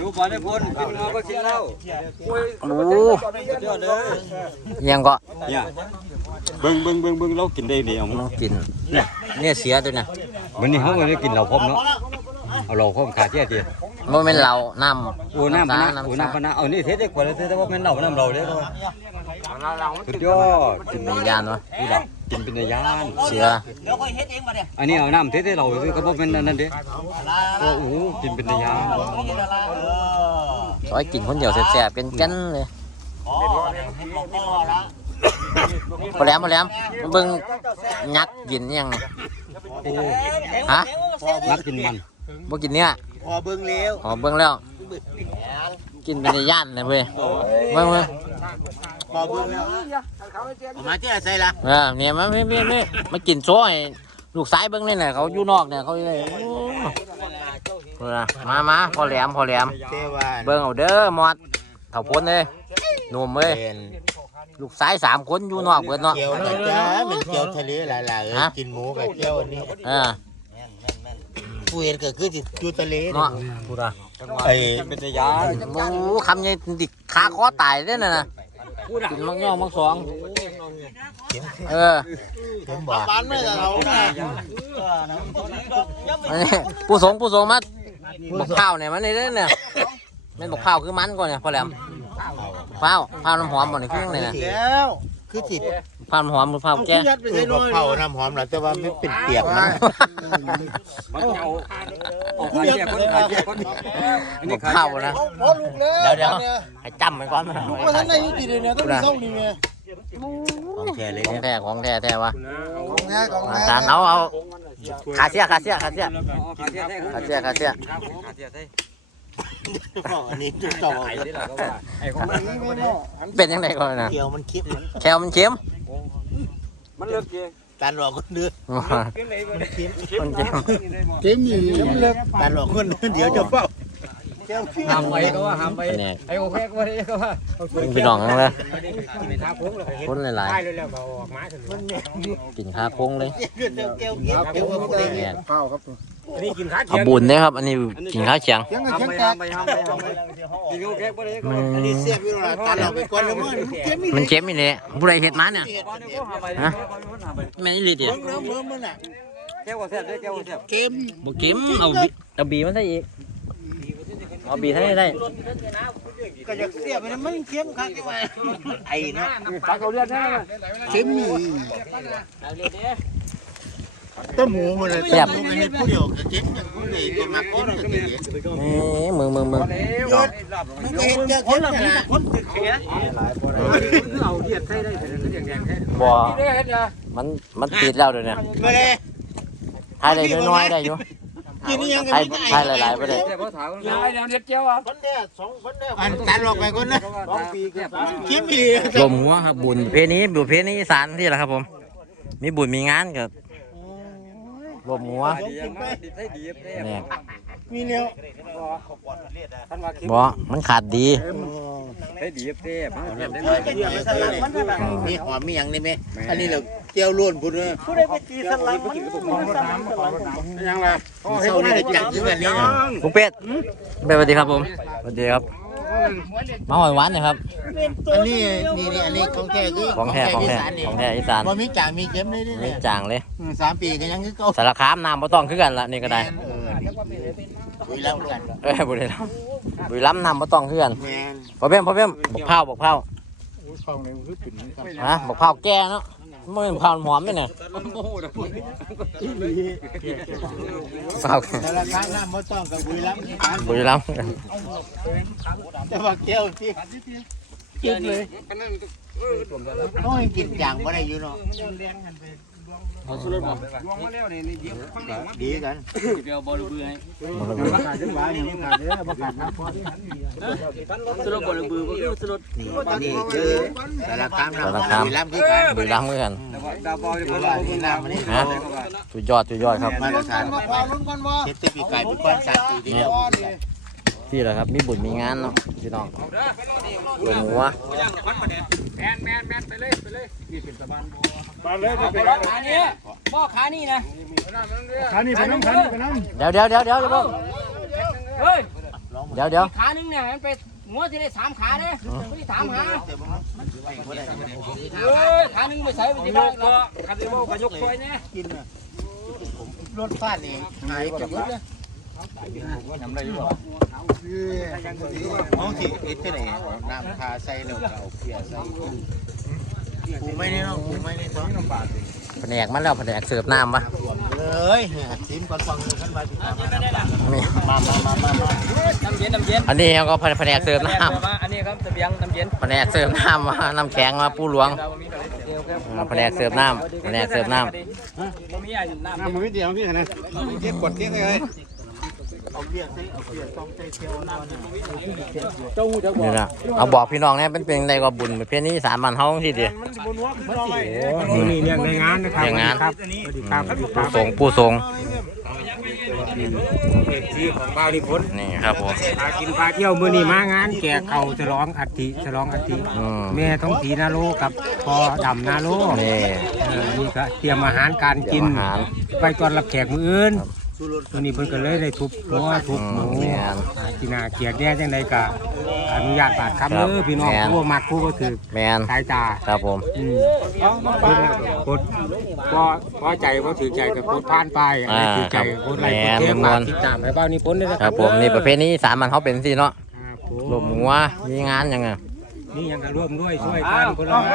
อยู่บ้านได้คนกินมาก็กินเหล้าโอ้เจ้าเด้อยังก็เนี่ยเบิ่งเบิ่งเบิ่งเบิ่งเรากินได้เดียวน้องกินเนี่ยเนี่ยเสียด้วยนะวันนี้เขาก็ได้กินเหล้าพร้อมเนาะเอาเหล้าพร้อมขาดเจี๊ยเดียวบ่แม่นเหล้าน้ำโอ้น้ำพะนะน้ำโอ้สาน้ำพะนะเอานี่เทได้กว่าเลยเทได้ว่าแม่นเหล้าน้ำเหล้าเด้อสุดยอดกินเป็นยานวะนี่ล่ะ กินเป็นยานเสียอันนี้เอาน้ำเทได้เหล้าซื้อก็บ่แม่นนั่นเด้โอ้โหกินเป็นยานซอยกินคนเดียวแซ่บๆเป็นกันเลยพอแหลมพอแหลมเบิ่งยักษ์กินยังนี่ฮะนักกินมันบ่กินเนื้อพอเบิ่งแล้วอ๋อเบิ่งแล้ว กินเป็นย่านเลยเว้ยเบิ่งเบิ่งพอเบิ่งแล้วเอามาเจ้าใส่ละเออเนี่ยมาไม่ไม่ไม่มากินโซ่ให้ลูกสายเบิ่งนี่น่ะเขาอยู่นอกเนี่ยเขาเลยโอ้เออมามาพอแหลมพอแหลมเทว่าเบิ่งเอาเด้อหมอดเถ่าพ้นเลยหนุ่มเว้ยเป็นลูกสายสามคนอยู่นอกเบิดเนาะเกี๊ยวนะจ๊ะเป็นเกี๊ยวทะเลหลายๆเออฮะกินหมูกับเกี๊ยวอันนี้เออผู้เห็นก็คือสิอยู่ทะเลเนาะพูดอะ ไอ้กินเป็นยานโอ้คำใหญ่ติดขาคอตายเด้อน่ะนะกินมังย่องมังสองเออเข็มบอกอันนี้ผู้สงผู้สงมาบอกข้าวเนี่ยมันนี่เด้อเนี่ยแม่นบอกข้าวคือมันก่อนเนี่ยพอแหลมข้าวข้าวน้ำหอมบ่นี่คือจังไดน่ะแล้ว คือจิตข้าวน้ำหอมหรือข้าวแก่คือบอกเผาน้ำหอมแหละแต่ว่าไม่เป็นเปียกมันมันเอาเอาขาเจี๊ยคนขาเจี๊ยคนอันบนี้อกขาข้าวนะ พอลูกแล้วเดี๋ยวเดี๋ยว ให้จำมันก่อนลูกมาทันได้อยุติเลยเนี่ยต้องมีเศร้านี่แม่ของแท้เลยของเนี่ยแท้ของแท้แท้วะของแท้ของอาแท้จารย์เอาเอาขาเสียขาเสียขาเสียขาเจี๊ยได้ขาเสียขาเสีย ขาเจี๊ยได้ อันนี้จุดต่อไอ้นี่แหละก็ว่าไอ้ของมันเป็นยังไงก่อนนะเกี๊ยวมันคิดแควมันเค็มมันเลิกเกการหลอกคนเดือมันเค็มเต็มอยู่เลิกการหลอกคนเดือเดี๋ยวจะเฝ้า ทำไปก็ว่าทำไปเนี่ยไอ้โอเคก็ว่าก็ว่าเป็นพี่น้องกันเลยขาโค้งเลยคนหลายได้เลยแล้วก็ออกมาถึงๆกินขาโค้งเลยเกี๊ยวเกี๊ยวเกี๊ยวเกี๊ยวเกี๊ยวเนี่ยข้าวครับอันนี้กินขาเอาบุญเด้อครับ อันนี้กินข้าวเชียงเสียงก็ทำเสียงไปแตกทำไปทำไปทำไปกินโอเคก็ได้ก็มันอันนี้เสียบอยู่ละการหลอกไปก่อนแล้วมั้งเกี๊ยวมีมันเค็มอีเลยผู้ใดเห็ดมาเนี่ยฮะแม่นอีหลีเดียเริ่มเริ่มมันอะแก้วก็แซ่บได้แก้วก็แซ่บเค็มบ่เค็มเอาบีเอาบีมันได้อีก เอาบีให้ได้ก็จะเสียบไปนะมันเค็มครับที่ว่าไอ้เนาะปลาเกาเลือดได้ไหมเต็มมีต้มหมูมันเลยต้มหมูกันเฮ็ดผู้เดียวก็เค็มอย่างผู้เดียวก็มากินก็กินนี่มึงมึงมึงมันก็เฮ็ดเจ้าเค็มนั่นล่ะเอาเทียดใส่ได้แต่ก็แดงๆแค่บ่ได้เฮ็ดนะมันมันติดแล้วเดี๋ยวนี้บ่ได้ทายได้น้อยๆได้อยู่ กินนี่ยังทายทายหลายๆบ่ได้แต่พอถามว่าไอ้แนวเฮ็ดเจียวอะอันตัดออกไปก่อนนะเค็มอีรวมหัวครับบุญเพนี้บุญเพนี้อีสานที่แหละครับผม มีบุญมีงานกับรวมหัวได้ดีเต้เนี่ย มีแนวท่านว่าคิดบ่มันขาดดีได้ดีเต้มันได้มีหอมมีหยังนี่แม่อันนี้เราเจียวล้วนพุ่นเด้อยังล่ะเช้านี้ก็จัดอยู่แบบนี้นะลุงเป็ดเป็ดสวัสดีครับผมสวัสดีครับมาหอยหวานหนะครับ อันนี้นี่นี่อันนี้ของแท้คือของแท้ของแท้ของแท้อีสานบ่มีจางมีเค็มเลยนี่นี่เนี่ยจางเลยสามปีก็ยังคือเก่าสารคามน้ำบ่ต้องคือกันละนี่ก็ได้ เออคุยแล้วกันเอ้ยบุรีรัมย์บุรีรัมย์น้ำบ่ต้องคือกันแม่นพอเพิ่มพอเพิ่มบอกเผาบอกเผาข้าวในมือปิ่นครับฮะบอกเผาแก่เนาะมันเป็นเผาหอมด้วยเนี่ยเผาแต่ละครั้งน้ำบ่ต้องกับคุยแล้วบุรีรัมย์แต่ว่าแก้วที่กินเลยน้อยกินจางบ่ได้อยู่เนาะ สุดบ่ลวงมาแล้วนี่เดี๋ยวฟังนี่ดีกันเดี๋ยวบ่รู้เบื่อให้ขาดจังหวะอย่างนี้ขาดเด้อบ่ขาดน้ำพอที่สุดบ่รู้เบื่อบ่คือสุดนี่นี่คือแต่ละครั้งน้ำคุยแล้วคือกันบุรีรัมย์คือกันดาวบ่ได้เวบ่ลนี่น้ำมันนี่ฮะสุดยอดสุดยอดครับมาตรฐานข้าวลุ้นกันว่าเฮ็ดแต่ปีกไก่ปีก้อนสามปีทีเดียว ที่แหละครับมีบุญมีงานเนาะพี่น้องรวมหัวแมนแมนแมนไปเลยไปเลยนี่เป็นสะพานบ่มาเลยขานี้บ่ขานี่นะขานี่ไปน้ำขานี่ไปน้ำเดี๋ยวเดี๋ยวเดี๋ยวเดี๋ยวเดี๋ยวเพิ่งเฮ้ยร้องมเดี๋ยวเดี๋ยวขาหนึงเนี่ยมันไปงัวที่ได้สามขาเนี่ยไม่ได้ถามหาเอ้ยขาหนึงไม่ใส่ไปที่บ้านก็คันที่ว่าก็ยกช่วยเนี่ยกินน่ะรถฟาดนี่หายกับรถเลย เอาสิเอ็ดที่ไหนน้ำคาใส่แล้วก็เอาเปียใส่กูไม่ได้เนาะกูไม่ได้ต้องแผนกมันแล้วแผนกเสิร์ฟน้ำปะเอ้ยซิมก่อนฟังขึ้นมาสิครับนี่มามามามามาน้ำเย็นน้ำเย็นอันนี้เขาก็แผนกเสิร์ฟน้อันนี้ครับเสบียงน้ำเย็นแผนกเสิร์ฟน้ำมาน้ำแข็งมาปูหลวงเรามีเดียวครับอ่าแผนกเสิร์ฟน้ำแผนกเสิร์ฟน้บ่มีอันน้ำน้ำมันไม่เดียวพี่นะเทียบกดเทียบเลย น้ำำนี่นะเอาบอกพี่น้องเนี่ยเป็นเป็นใดก็บุญประเพณีสามบันเฮาทีเดียวนี่เรื่องในงานนะครับเรื่องงานสวัสดีครับสวัสดีคผู้รับทรงผู้ทรงเอกที่ของบ้าวนิพนธ์นี่ครับผมพากินพาเที่ยวมื้อนี้มางานแจกเขาฉลองอัฐิฉลองอัฐิอืมแม่ท้องสีนาโลกับพอดำนาโลนี่เออนี่ก็เตรียมอาหารการกินอาหารไปต้อนรับแขกมื้ออื่น ตัวนี้เพิ่นก็เลยได้ทุบหัวทุบหมูอืมแม่นกินอาเกียกแน่จังไดก็อนุญาตบาดคำครับเด้อพี่น้องแม่น ผู้มักผู้ก็ถือแมนสายตาครับผม อืมเพิ่นน่ะกดพอพอใจพอถือใจก็กดผ่านไปอะไรถือใจก็กดไลค์กดแชร์ฝากติดตามให้บ้าวนิพนธ์ด้วยนะคครัรับบผมนี่ประเพณีสามบันเฮาเป็นสิเนาะครับผมหลบหัวมีงานยังไง นี่ยังก็ร่วมด้วยช่วยกันคนละไ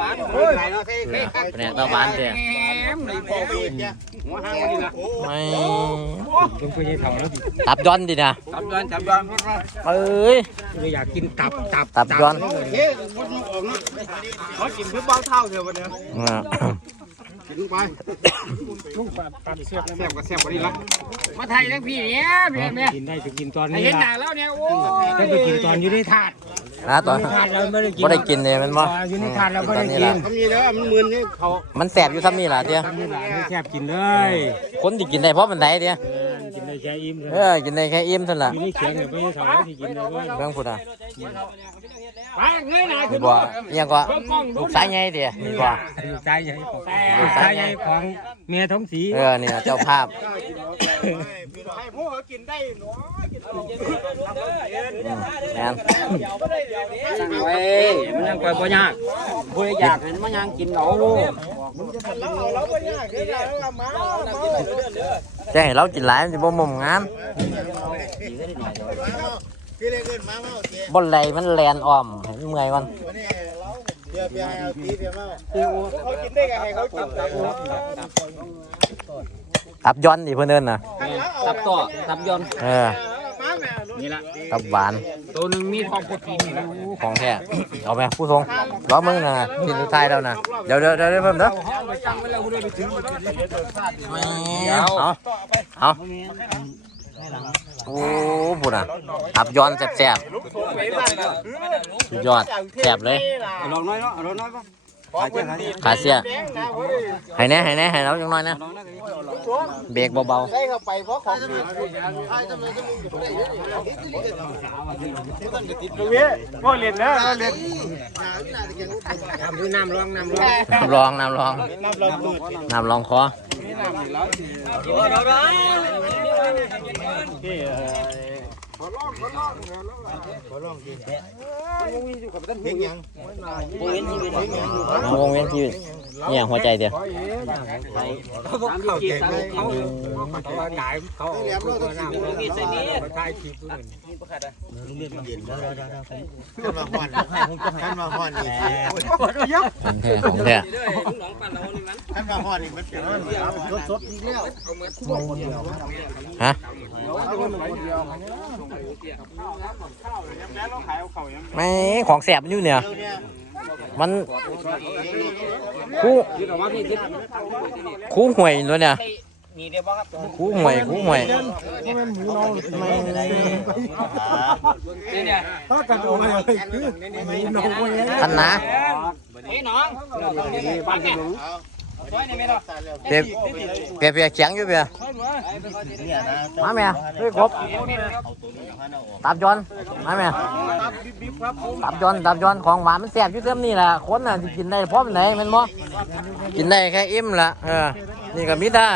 ม้แผนกตะวันเจ้ไม่ลุงก็ยังทำแล้วดิตับย้อนดินะจับย้อนจับย้อนเอ้ยเลยอยากกินตับตับตับย้อนเขากินเพื่อบ้าเท่าเถอะวันนี้กินไปลูกตับเสียบแซ่บก็แซ่บกว่านี้ละมาไทยทั้งพี่เนี่ยแม่แม่กินได้จะกินตอนนี้เห็นหละน้าแล้วเนี่ยโอ้ถ้าไปกินตอนอยู่ในถาด นะตอนในถาดเราไม่ได้กินบ่ได้กินเลยแมันบ่อยู่ในถาดเราไม่ได้ตอนนี้กิล่ะนเขามีแล้วมันมึนนี่เขามันแสบอยู่ซ้ำนี่ล่ะเตี้ยทำนี่แหละไม่แซ่บกินเลยคนที่กินได้เพราะมันไหนเตี้ยกินได้แค่อิ่มเลยเออกินได้แค่อิ่มเท่านั้นล่ะอยู่ในเขียงเนี่ยไม่ใช่สาวที่กินเลยเว้ย เรื่องพุทธอะ ไปเงยหน้านี่ขึ้นบ่อิหยังก็ลูกสายใหญ่เตี้ยนี่บ่ลูกชายใหญ่ของลูกชายใหญ่ของเมียท้องสีเออนี่นะเจ้าภาพให้พวกเขากินได้เนาะอืมแมนเว้ยมันยังปล่อยบ่ยากบ่อยากเห็นมันยังกินเหนาลูกเราไม่ยากเลยเรามาจะให้เรากินหลายมันจะบ่มุมงาน พี่เล็กเกินมาเมาเจ๊บ่ไหลมันแลนอ้อมให้มันเมื่อยก่อนวันนี้เดี๋ยวเบียร์เอาตีเบียร์มาเขากินได้กันให้เขากินตับตับย้อนดิเพิ่นเอิ้นน่ะตับต่อตับย้อนเออนี่ละตับหวาน ตัวหนึงมีทองโปรตีนนี่นะของแท้เอาไหมผู้ทรงรอมึงนะกินสุดท้ายแล้วนะเดี๋ยวเดี๋ยวเดี๋ยวเดี๋ยวเพิ่มเด้อไปตั้งไว้แล้วกูเลยไปถึงเอาเอา โอ้บุญอะขับย้อนแสบๆสุดยอดแสบเลย ลองน้อยเนาะลองน้อยป่ะ หายใจหายใจขาเสียให้แน่ให้แน่ให้เราจังน้อยนะลองน้อยเบรกเบาใส่เข้าไปเพราะของดีพ่อเรียนแล้วเรียนน้ำดูน้ำร้องน้ำร้องน้ำรองน้ำรองน้ำร้อนดูดน้ำรองคอเพ่งยัง วงเวียนชีวิตเนี่ยหัวใจเดียวเขาเก่งเลยเขาเขาขายเขาเอาน้ำขายขีดด้วยขึ้นมาห่อนขึ้นมาห่อนอีกของแท้ของแท้ขึ้นมาห่อนอีกมันเป็นรสสดอีแล้วฮะ ไม่ของแสบมันอยู่เนี่ย มันคู่คู่หวยอยู่เนี่ยนี่เดี๋ยคู่หวยคู่ห่วยนี่เนี่ยท่านนะ เฮ้ยน้องบ้านเนี่ยช่วยนี่แม่เนาะเปียเปียเปียเขียงอยู่เปียมาแม่ด้วยครบตับย้อนมาแม่ตับย้อนตับย้อนของหวานมันแสบอยู่เต็มนี่แหละคนน่ะที่กินได้เพราะมันไหนแมันบ่กินได้แค่อิ่มละเออนี่ก็มิตา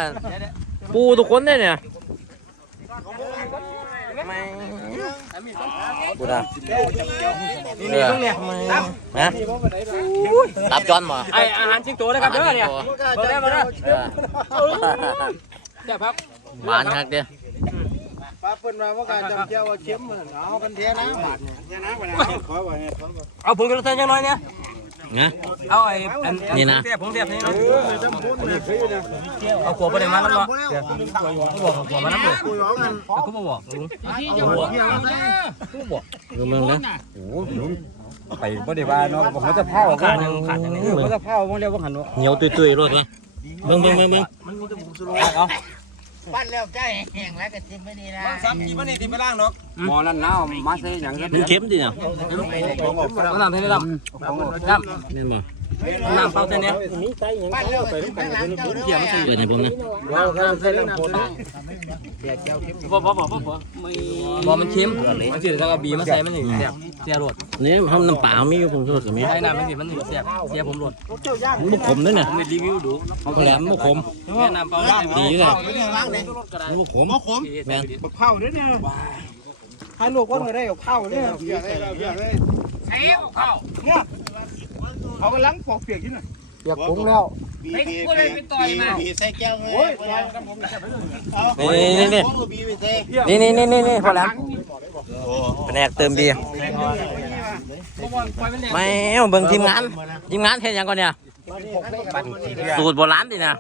ปูทุกคนเนี่ยเนี่ยไม่ กูนะนี่นี่ตรงเนี้ยนะตับจอนบ่ไออาหารชิ้นโตนะครับเด้อเนี่ยเบิ่งได้บ่เด้อเออเดี๋ยวครับหวานคักเด้อป้าเปิ้นมาว่าการจำเจ้าว่าเข็มมันเอากันเทียนะบาดเนี่ยนะบาดขอไว้เอาผงกระเทียมจังน้อยเนี่ย นะเอาไอ้อันนี่นะเทียบผงเทียบนี่นะเอาขวดบ่ได้มาแล้วเนาะกูบอกขวดมาน้ำเลยกูบ่บอกลุงกูบอกดูมึงนะโอ้โหไปบ่ได้ว่าเนาะบอกว่าจะเผาขาดหนึ่งขาดอย่างนี้ว่าจะเผาบ่เรียกว่าหันว่าเหนียวตุยๆรถวะเบิ่งเบิ่งเบิ่งเบิ่งเอา ปั้นแล้วใจแห้งแล้วก็จิ้มไม่ดีนะซ้ำกี่มันนี่ที่ไปล้างเนาะหมอนั่นน้ามาใส่หยังกันมันเค็มดิเนี่ยน้ำเท่านี้ดำน้นี่บ่ำ น้ำเปล่าเท่านี้ปั้นแล้วไปข้างหลังเจ้าด้วยเปิดให้ผมนะบ่บ่บ่บ่บ่บ่มันเค็มมันสิแล้วก็บีมาใส่มันนี่แซ่บเสียรสนี่ทำน้ำเปล่ามีอยู่ผมสดกับมีใส่น้ำมันสิมันนี่แซ่บเสียผมรสมันบ่ขมด้วยเนี่ยผมรีวิวดูแหลมบ่ขมแนะนำเปล่าดีอยู่เลยวางเลยมันบ่ขมแม่นข้าวด้วยเนี่ยให้ลูกคนก็ได้กับข้าวเนี่ยเบียร์ได้เบียร์ได้ใส่ข้าว เขากำลังปอกเปียกที่น่ะเปียกผงแล้วไปกูเลยไปต่อยมาบีใส่แก้วเลยนี่นี่นี่บีไปใส่นี่นี่นี่นี่นี่พอแล้วแผนกเติมเบียร์ไม่เอาเบิ่งทีมงานทีมงานเฮ็ดหยังก่อนเนี่ยสูตรโบราณดินะ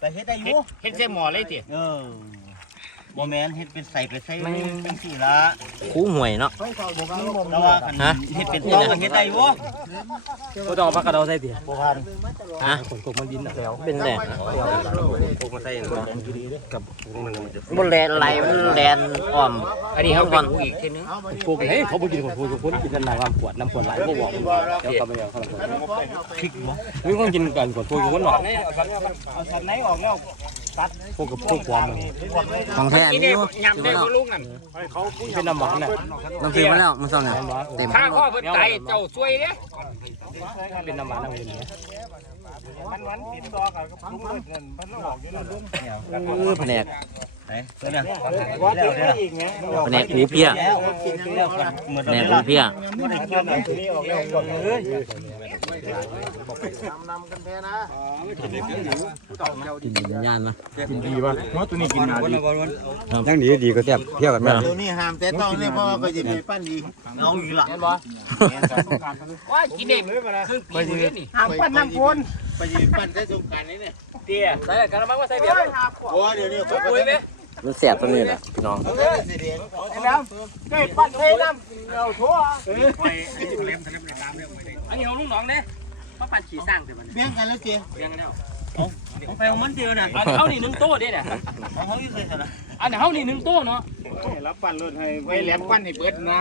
แต่เฮ็ดได้อยู่เฮ็ดใส่หม้อเลยติเออ บ่แม่นเฮ็ดเป็นใส่ไปใส่เป็นสีละคู่ห่วยเนาะแล้วว่าฮะเฮ็ดเป็นต้องก็เฮ็ดได้อยู่บ่ต้องผักกระเดาใส่ติฮะผมกมันดินแล้วเป็นแดดพวกมาใส่กับมันมันจะบนแลนไหลมันแลนอ่อมอันนี้เขาก่อนอีกทีนึงพวกเฮ้ยเขาบ่กินคนพวกคนกินกันหลายความขวดน้ำขวดหลายบ่บอกเดี๋ยวกลับไปเอาข้าวพริกบ่มีคนกินกันขวดพวกคนหรอกเอาสันไหนออกแล้ว พวกกับพวกความมันของแท้นี่อยู่ยำได้บ่ลุงนั่นเขาเป็นน้ำหวานน่ะต้องซื้อมาแล้วมันซ่อมเนี่ยเต็มข้าข้อเพิ่นไตเจ้าช่วยเด้เป็นน้ำหวานน้ำเย็นเนี่ยมันวันติดต่อกับกับลุงเงินมันออกอยู่นั่นลุงเออแผนกว่าติดได้อีกไงแผนกหูเพี้ยแล้วกินแล้วกันแผนกหูเพี้ยบ่ได้กิ นอันนี้ออกแล้วก่อนเลยนำกันแท้นะกินย่านนะดีป่ะว่าตัวนี้กินนานดียังดีดีก็แซ่บเที่ยวกันแม่เดี๋ยวนี้ห้ามแต่ต้องเนี่ยเพราะว่าก็จะไปปั้นอีกเอาอีกละเห็นบ่ว่ากินเด็กครึ่งปีเลยนี่ห้ามปั้นน้ำพนไปจะปั้นได้สงการนี่เนี่ยเตี้ยใส่กระมังมาใส่เบียร์โอ้เดี๋ยวนี้เขาปุ้ยไหมมันแสบตัวนี้แหละพี่น้องแล้วไก่ปั้นเทน้ำเอาทั่วอั นนี้ของลุงหนองเด้มาปั่นขี่สร้างเดี๋ยวมันแบ่งกันแล้วเจ๊เลี้ยงแล้วไปของมันเดียวนะอันเฮานี่หนึ่งโต๊ะเด้เนี่ยของเขาอยู่เลยนะอันเฮานี่หนึ่งโต๊ะเนาะรับปั้นรถให้ไว้แหลมปั้นให้เบิดนะ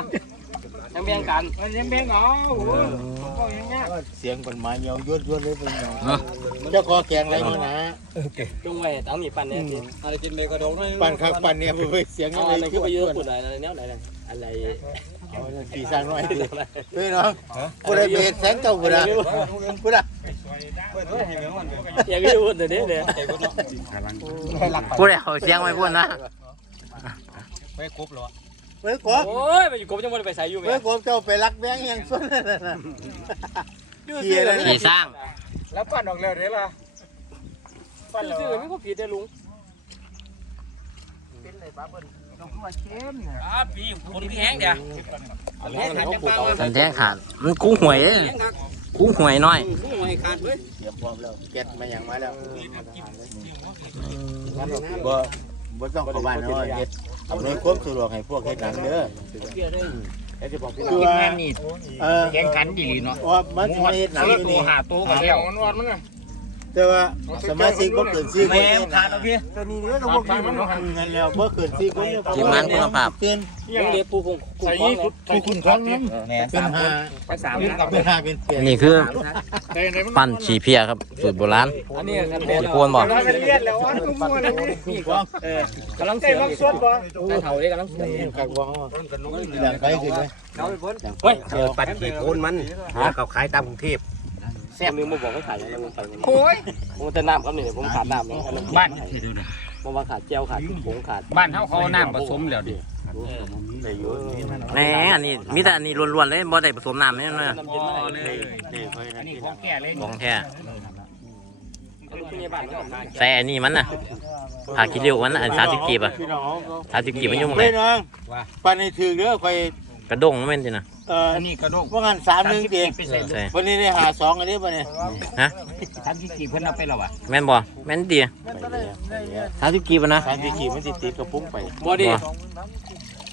ยังแบ่งกันมันยังแบ่งเอาเสียงเป็นไม้ยาวยวดยวดเลยเป็นเจ้าคอแกงอะไรมานะจงไว้เอามีปั่นเนี่ยอะไรกินเบกระดงเลยปั้นครับปั้นเนี่ยเสียงอ๋ยัองไงอันนั้นคือไปเยอะปุ่นอะไรแนวไหนอะไรปีศาจน้อยเฮ้ยน้องผู้ใดเบ็ดแสงเจ้าผู้ใดผู้ใดอย่าไปดูเดี๋ยวนี้เดี๋ยวพูดเลยเขาเสียงไม่พูดนะเฮ้ยกบโอ้ยไปอยู่กบจังหวัดไปใส่อยู่ไหมเฮ้ยกบเจ้าไปรักแบงยังสุดนั่นน่ะขี่สร้าง แล้วปั้นออกแล้วเด้ล่ะปั้นซื้อไม่ก็ผิดได้ลุงอ่าปีคนที่แห้งเดี๋ยวสันแท้ขาดมันกู้ห่วยเด้อกู้ห่วยน้อยลุงหอยขาดเว้ยเตรียมพร้อมแล้วเก็ตมาอย่างมาแล้วบ่บ่ต้องเข้าบ้านเนาะเฮ็ด อำนวยความสะดวกให้พวกเฮ็ดหนังเด้อคือว่าเออแข่งขันดีเนาะว่ามันสิมาเฮ็ดหนังอยู่นี่หาตัวกันแล้วมันวันมัน แต่ว่าสมาชิกบ่เกิน4คนเนี่ยขาดเอาพี่ตัวนี้เด้อก็บ่กินมันเงินแล้วบ่เกิน4คนทีมงานคุณภาพเกินยังเด็กปูคงกุ้งคล้องผู้คุณครั้งนึงเป็นห้าไปสามเป็นห้าเป็นเปลี่ยนนี่คือปั้นขี่เพี้ยครับสูตรโบราณอันนี้กันอย่าโคนบอกมันเลียดแล้วอันก็มั่วเลยนี่กองเออกำลังเสียงสวดบ่แต่เท่านี้กำลังเสียงกักบ่ดังไปขึ้นไหมเฮ้ยเจอปัดขี่โคนมันหาเขาขายตามกรุงเทพ แซ่บนึงมาบอกว่าขายอะไรมึงไปโอ้ยผมจะน้ำครับนี่ผมขาดน้ำแล้วบ้านผมว่าขาดแก้วขาดผงขาดบ้านเขาเขาน้ำผสมแล้วดิแหน่อันนี้มีแต่อันนี้ล้วนๆเลยบ่ได้ผสมน้ำนี่นะน้ำเย็นมาเลยอันนี้ของแก่เลยของแท้ลูกพยาบาลก็ต้องมาใส่อันนี้มันน่ะผ่ากิริ้วมันน่ะอันสามสิบกีบอะพี่น้องสามสิบกีบมันอยุ่งเลเล่ยนน้องปันในถือเด้อคอย กระด้งมันเป็นสินะเอ่ออันนี้กระด้งว่างันสามหนึ่งเดีไปใส่ใส่วันนี้ได้หาสองอันนี้ป่ะเนี่ยฮะทำกี่กี่เพิ่นเอาไปแล้ววะแม่นบ่แม่นดีสามสิบกีบอะนะสามที่กี่มันติดติดกระพุ้งไปบ่ดี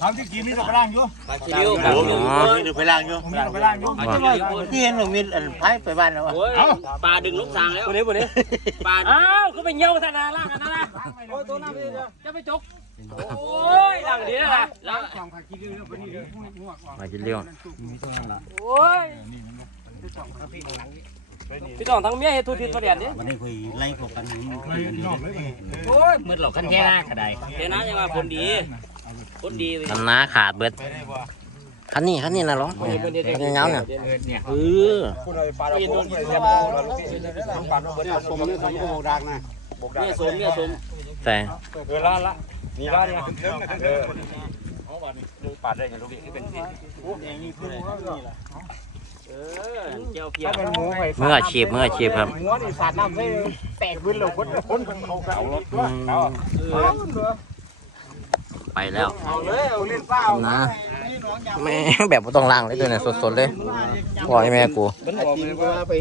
ทำกี่กี่มีสักร่างอยู่ปลาคิริวโอ้โหนี่ดูไปล่างอยู่มีสักร่างอยู่ปลาคิริวพี่เห็นหนุ่มมีอันพายไปบ้านแล้ววะโอ้ยปลาดึงลูกสางแล้วบ่นี้บ่นี้ปลาอ้าวคือไปเหี่ยวซะนะล่างกันนะนะโอ้ยตัวน้ำนี่เด้อจะไปจก โอ้ยล่างดีนะล่ะล่างผ่ากิริ้วโอ้ยพี่น้องทั้งเมียเฮ็ดทุทิศประเดี๋ยวนี้วันนี้คุยไล่พวกกันโอ้ยมืดหลอกคันแค่หน้าก็ได้แค่หน้ายังว่าคนดีคนดีคันนาขาดเบิดคันนี้คันนี้นะเหรอเนี่ยคันนี้เงาเนี่ยเนี่ยเออเนี่ยสมเนี่ยสมใส่ นี่ว่าเนี่ยเจ้าเพียมืออาชีพมืออาชีพครับหัวนี่สาดน้ำไปแตกพื้นเราคนคนเขาเขารถอืมไปแล้วเอาเลยเอาเล่นเปล่านะแม่งแบบบ่ต้องล้างเลยตัวเนี่ยสดๆเลยพ่อให้แม่กูจริงว่าไป